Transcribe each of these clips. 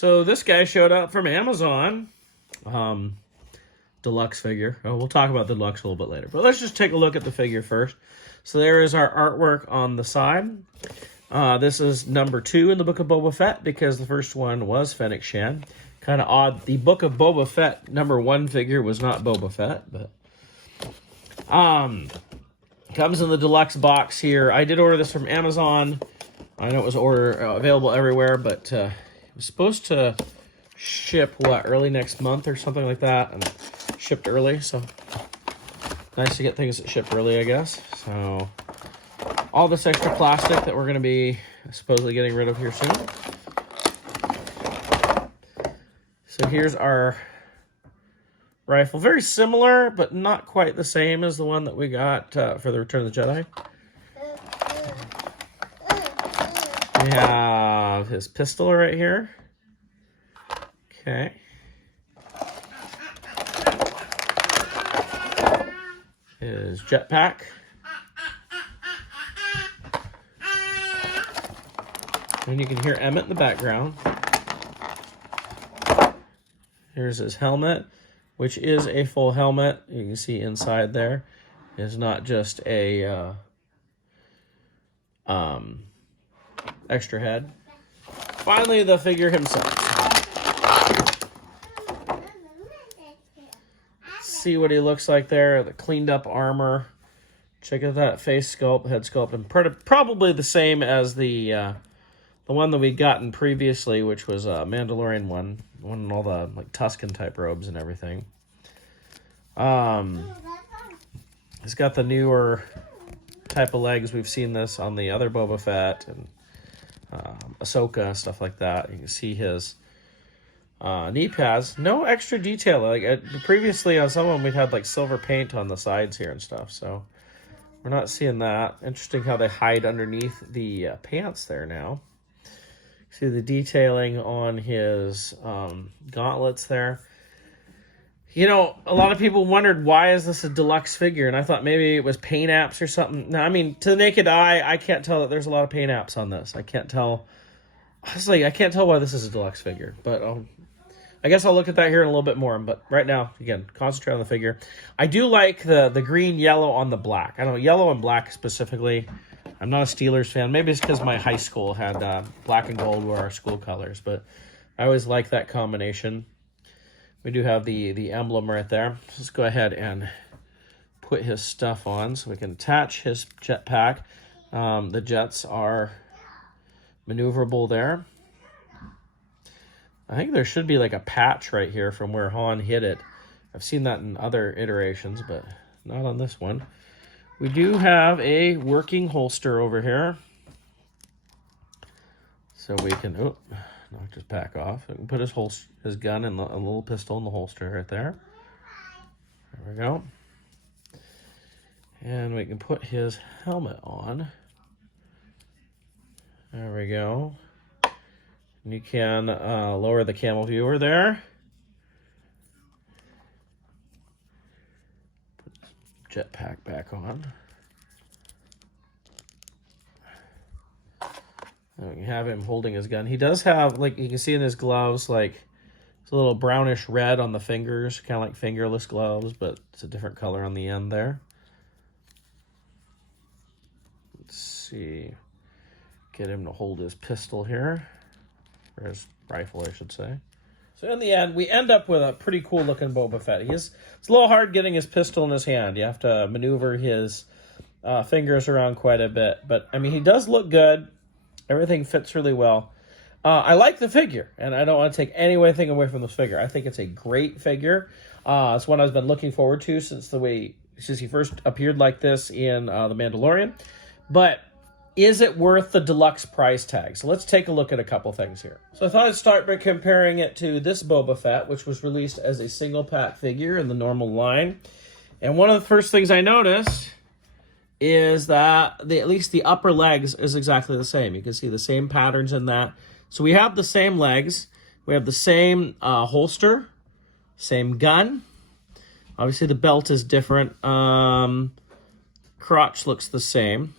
So this guy showed up from Amazon. Deluxe figure. Oh, we'll talk about the deluxe a little bit later. But let's just take a look at the figure first. So there is our artwork on the side. This is number 2 in the Book of Boba Fett because the first one was Fennec Shan. Kind of odd. The Book of Boba Fett number 1 figure was not Boba Fett, but comes in the deluxe box here. I did order this from Amazon. I know it was available everywhere, but it was supposed to ship early next month or something like that, and shipped early. So nice to get things that ship early, I guess. So all this extra plastic that we're going to be supposedly getting rid of here soon. So here's our rifle. Very similar, but not quite the same as the one that we got for the Return of the Jedi. We have his pistol right here. Okay. His jetpack. And you can hear Emmett in the background. Here's his helmet, which is a full helmet. You can see inside there is not just a extra head. Finally, the figure himself. See what he looks like there. The cleaned up armor. Check out that face sculpt, head sculpt, and probably the same as the one that we'd gotten previously, which was a Mandalorian one in all the like Tusken type robes and everything. He's got the newer type of legs. We've seen this on the other Boba Fett and Ahsoka, stuff like that. You can see his knee pads. No extra detail. Like previously on some of them, we'd had like silver paint on the sides here and stuff. So we're not seeing that. Interesting how they hide underneath the pants there now. See the detailing on his gauntlets there. You know, a lot of people wondered, why is this a deluxe figure? And I thought maybe it was paint apps or something. No, I mean, to the naked eye, I can't tell that there's a lot of paint apps on this. I can't tell. Honestly, I can't tell why this is a deluxe figure. But I guess I'll look at that here in a little bit more. But right now, again, concentrate on the figure. I do like the green, yellow on the black. I don't know, yellow and black specifically. I'm not a Steelers fan. Maybe it's because my high school had black and gold were our school colors. But I always like that combination. We do have the emblem right there. Let's go ahead and put his stuff on so we can attach his jetpack. The jets are maneuverable there. I think there should be like a patch right here from where Han hit it. I've seen that in other iterations, but not on this one. We do have a working holster over here. So we can, knocked his pack off. We can put his gun and a little pistol in the holster right there. There we go. And we can put his helmet on. There we go. And you can lower the camel viewer there. Put his jetpack back on. And we can have him holding his gun. He does have, like you can see in his gloves, like it's a little brownish red on the fingers, kind of like fingerless gloves, but it's a different color on the end there. Let's see. Get him to hold his pistol here. Or his rifle, I should say. So in the end, we end up with a pretty cool looking Boba Fett. It's a little hard getting his pistol in his hand. You have to maneuver his fingers around quite a bit. But, I mean, he does look good. Everything fits really well. I like the figure, and I don't want to take anything away from this figure. I think it's a great figure. It's one I've been looking forward to since he first appeared like this in The Mandalorian. But is it worth the deluxe price tag? So let's take a look at a couple things here. So I thought I'd start by comparing it to this Boba Fett, which was released as a single pack figure in the normal line. And one of the first things I noticed is that at least the upper legs is exactly the same. You can see the same patterns in that. So we have the same legs. We have the same holster, same gun. Obviously the belt is different. Crotch looks the same.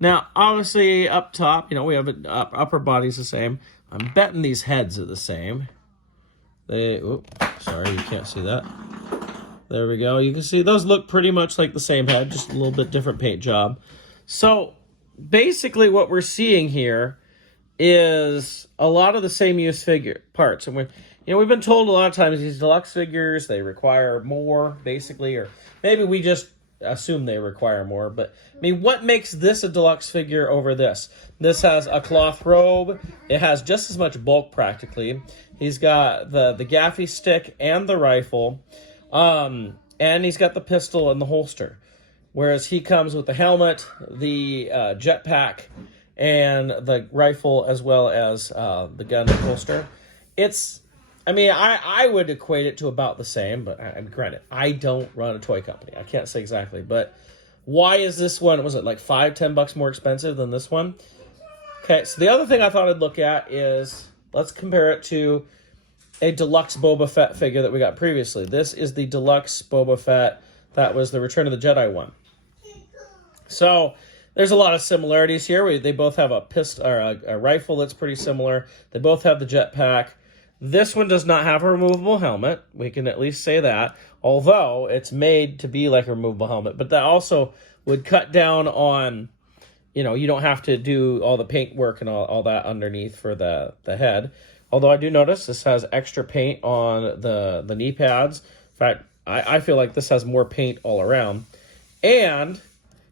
Now, obviously up top, we have upper body's the same. I'm betting these heads are the same. Sorry, you can't see that. There we go. You can see those look pretty much like the same head, just a little bit different paint job. So basically what we're seeing here is a lot of the same use figure parts. And we've been told a lot of times these deluxe figures, they require more, basically, or maybe we just assume they require more. But I mean, what makes this a deluxe figure over this? This has a cloth robe. It has just as much bulk practically. He's got the gaffy stick and the rifle, and he's got the pistol and the holster. Whereas he comes with the helmet, the jetpack, and the rifle, as well as the gun and holster. I would equate it to about the same, but granted, I don't run a toy company. I can't say exactly, but why is this one, was it like $5-10 more expensive than this one? Okay, so the other thing I thought I'd look at is, let's compare it to a deluxe Boba Fett figure that we got previously. This is the deluxe Boba Fett. That was the Return of the Jedi one. So there's a lot of similarities here. They both have a pistol or a rifle that's pretty similar. They both have the jetpack. This one does not have a removable helmet. We can at least say that, although it's made to be like a removable helmet. But that also would cut down on, you don't have to do all the paint work and all that underneath for the head. Although I do notice this has extra paint on the knee pads. In fact, I feel like this has more paint all around. And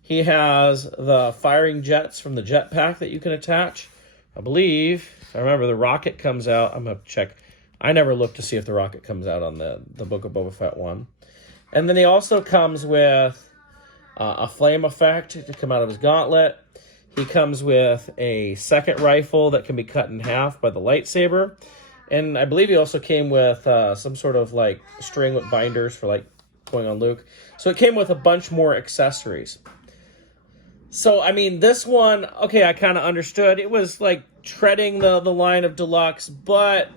he has the firing jets from the jetpack that you can attach. I believe, if I remember, the rocket comes out. I'm going to check. I never looked to see if the rocket comes out on the Book of Boba Fett one. And then he also comes with a flame effect to come out of his gauntlet. He comes with a second rifle that can be cut in half by the lightsaber. And I believe he also came with some sort of like string with binders for like going on Luke. So it came with a bunch more accessories. So, I mean, this one, okay, I kind of understood. It was like treading the line of deluxe, but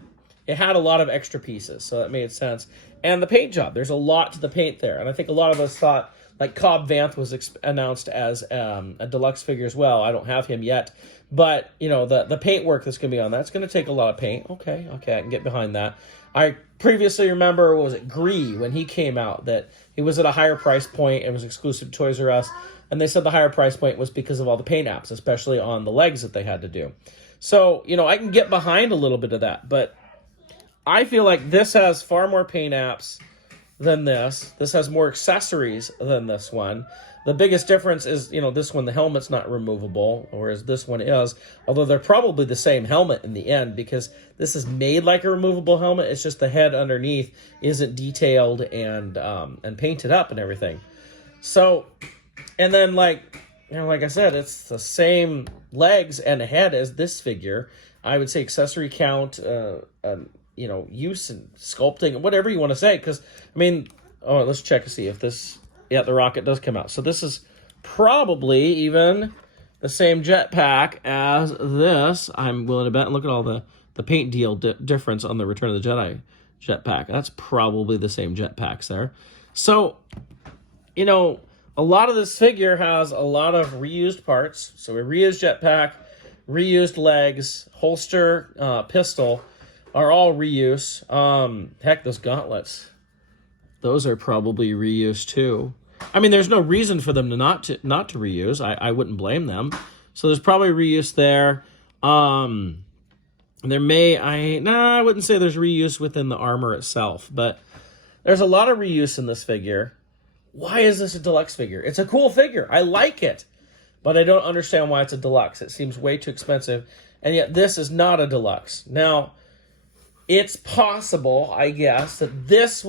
it had a lot of extra pieces, so that made sense. And the paint job, there's a lot to the paint there. And I think a lot of us thought, like, Cobb Vanth was announced as a deluxe figure as well. I don't have him yet. But, the paint work that's going to be on that's going to take a lot of paint. Okay, I can get behind that. I previously remember, Gree, when he came out, that he was at a higher price point. It was exclusive to Toys R Us. And they said the higher price point was because of all the paint apps, especially on the legs that they had to do. So, I can get behind a little bit of that. But I feel like this has far more paint apps than this. This has more accessories than this one. The biggest difference is, this one, the helmet's not removable, whereas this one is. Although they're probably the same helmet in the end, because this is made like a removable helmet. It's just the head underneath isn't detailed and painted up and everything. So, and then like I said, it's the same legs and head as this figure. I would say accessory count, use and sculpting, whatever you want to say. Because, let's check to see if this, the rocket does come out. So this is probably even the same jetpack as this. I'm willing to bet. And look at all the paint deal difference on the Return of the Jedi jetpack. That's probably the same jetpacks there. So, a lot of this figure has a lot of reused parts. So a reused jetpack, reused legs, holster, pistol are all reuse. Heck, those gauntlets, those are probably reused too. There's no reason for them to not to reuse. I wouldn't blame them. So there's probably reuse there. I wouldn't say there's reuse within the armor itself, but there's a lot of reuse in this figure. Why is this a deluxe figure? It's a cool figure. I like it, but I don't understand why it's a deluxe. It seems way too expensive, and yet this is not a deluxe. Now, it's possible, I guess, that this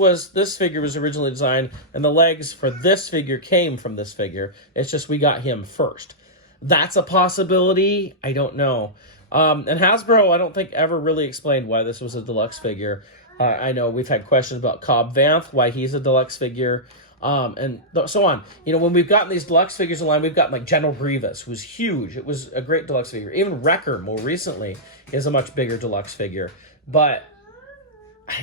figure was originally designed, and the legs for this figure came from this figure. It's just we got him first. That's a possibility. I don't know. And Hasbro, I don't think, ever really explained why this was a deluxe figure. I know we've had questions about Cobb Vanth, why he's a deluxe figure. And so on. When we've gotten these deluxe figures in line, we've gotten like General Grievous, who's huge. It was a great deluxe figure. Even Wrecker, more recently, is a much bigger deluxe figure. But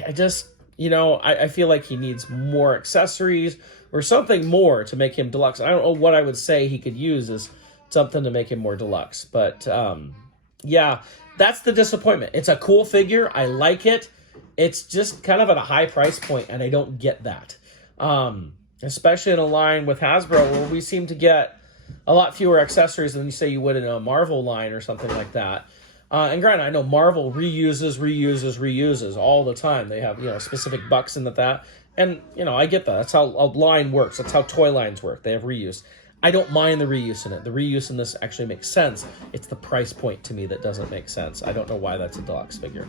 I just, I feel like he needs more accessories or something more to make him deluxe. I don't know what I would say he could use as something to make him more deluxe. But Yeah, that's the disappointment. It's a cool figure. I like it. It's just kind of at a high price point, and I don't get that. Especially in a line with Hasbro where we seem to get a lot fewer accessories than you say you would in a Marvel line or something like that. And granted, I know Marvel reuses all the time. They have, specific bucks in that. And, I get that. That's how a line works. That's how toy lines work. They have reuse. I don't mind the reuse in it. The reuse in this actually makes sense. It's the price point to me that doesn't make sense. I don't know why that's a deluxe figure.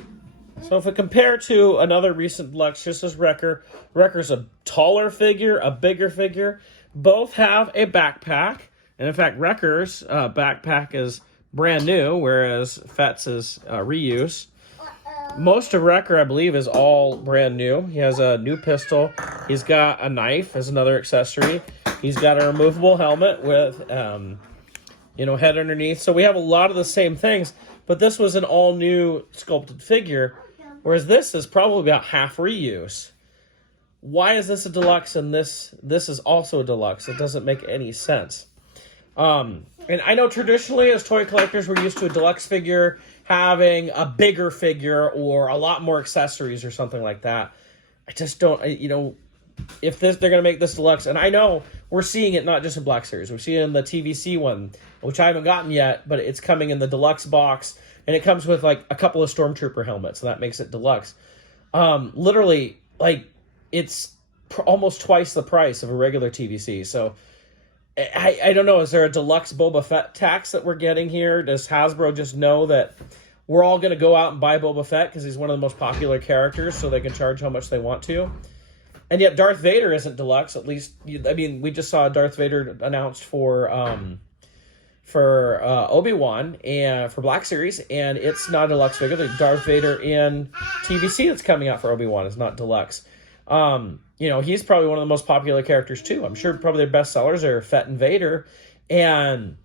So if we compare to another recent deluxe, just as Wrecker, Wrecker's a taller figure, a bigger figure. Both have a backpack. And in fact, Wrecker's backpack is brand new, whereas Fett's is reuse. Most of Wrecker, I believe, is all brand new. He has a new pistol. He's got a knife as another accessory. He's got a removable helmet with, head underneath. So we have a lot of the same things, but this was an all-new sculpted figure, whereas this is probably about half reuse. Why is this a deluxe and this is also a deluxe? It doesn't make any sense. And I know traditionally as toy collectors, we're used to a deluxe figure having a bigger figure or a lot more accessories or something like that. I just don't, if they're going to make this deluxe, and I know we're seeing it not just in Black Series, we're seeing it in the TVC one, which I haven't gotten yet, but it's coming in the deluxe box, and it comes with like a couple of Stormtrooper helmets, so that makes it deluxe. Literally, it's almost twice the price of a regular TVC, so I don't know, is there a deluxe Boba Fett tax that we're getting here? Does Hasbro just know that we're all going to go out and buy Boba Fett because he's one of the most popular characters, so they can charge how much they want to? And yet Darth Vader isn't deluxe, at least. We just saw Darth Vader announced for Obi-Wan and for Black Series, and it's not a deluxe figure. The Darth Vader in TVC that's coming out for Obi-Wan is not deluxe. He's probably one of the most popular characters too. I'm sure probably their best sellers are Fett and Vader, and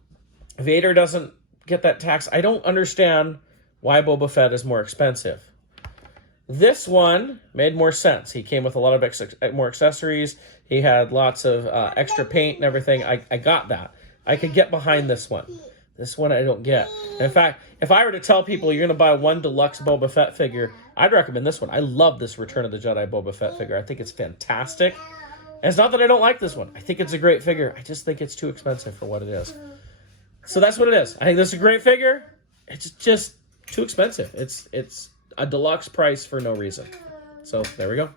Vader doesn't get that tax. I don't understand why Boba Fett is more expensive. This one made more sense. He came with a lot of more accessories. He had lots of extra paint and everything. I got that. I could get behind this one. This one I don't get. In fact, if I were to tell people you're going to buy one deluxe Boba Fett figure, I'd recommend this one. I love this Return of the Jedi Boba Fett figure. I think it's fantastic. And it's not that I don't like this one. I think it's a great figure. I just think it's too expensive for what it is. So that's what it is. I think this is a great figure. It's just too expensive. It's a deluxe price for no reason. So there we go.